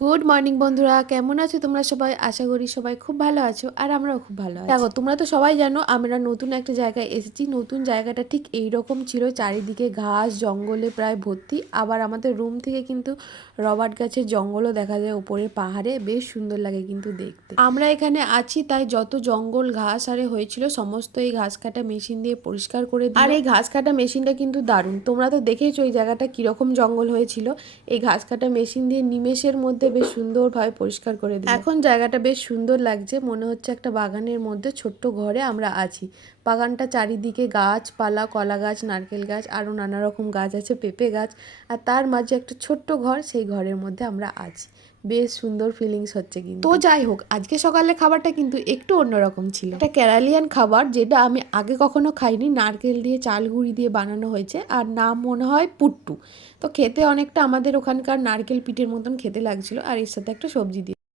Good morning বন্ধুরা, কেমন আছো তোমরা সবাই? আশা করি সবাই খুব ভালো আছো আর আমরাও খুব ভালো আছি। দেখো, তোমরা তো সবাই জানো আমরা নতুন একটা জায়গায় এসেছি। নতুন জায়গাটা ঠিক এইরকম ছিল, চারিদিকে ঘাস জঙ্গলে প্রায় ভর্তি। আবার আমাদের রুম থেকে কিন্তু রবার্ট গাছের জঙ্গলও দেখা যায় উপরের পাহাড়ে, বেশ সুন্দর লাগে কিন্তু দেখতে। আমরা এখানে আছি তাই যত জঙ্গল ঘাস আরে হয়েছিল সমস্ত এই ঘাস কাটা মেশিন দিয়ে পরিষ্কার করে দিল। আর এই ঘাস কাটা মেশিনটা কিন্তু দারুণ, তোমরা তো দেখেছো এই জায়গাটা কিরকম জঙ্গল হয়েছিল। এই ঘাস কাটা মেশিন দিয়ে নিমেষের মধ্যে বেশ সুন্দরভাবে পরিষ্কার করে দিল। এখন জায়গাটা বেশ সুন্দর লাগছে, মনে হচ্ছে একটা বাগানের মধ্যে ছোট্ট ঘরে আমরা আছি। বাগানটা চারিদিকে গাছপালা, কলা গাছ, নারকেল গাছ, আরও নানা রকম গাছ আছে, পেঁপে গাছ, আর তার মাঝে একটা ছোট্ট ঘর, সেই ঘরের মধ্যে আমরা আছি। বেশ সুন্দর ফিলিংস হচ্ছে কিন্তু। তো যাই হোক, আজকে সকালের খাবারটা কিন্তু একটু অন্যরকম ছিল। একটা কেরালিয়ান খাবার, যেটা আমি আগে কখনো খাইনি। নারকেল দিয়ে, চাল গুঁড়ি দিয়ে বানানো হয়েছে, আর নাম মনে হয় পুট্টু। তো খেতে অনেকটা আমাদের ওখানকার নারকেল পিঠের মতন খেতে লাগছিল, আর এর সাথে একটা সবজি দিয়ে।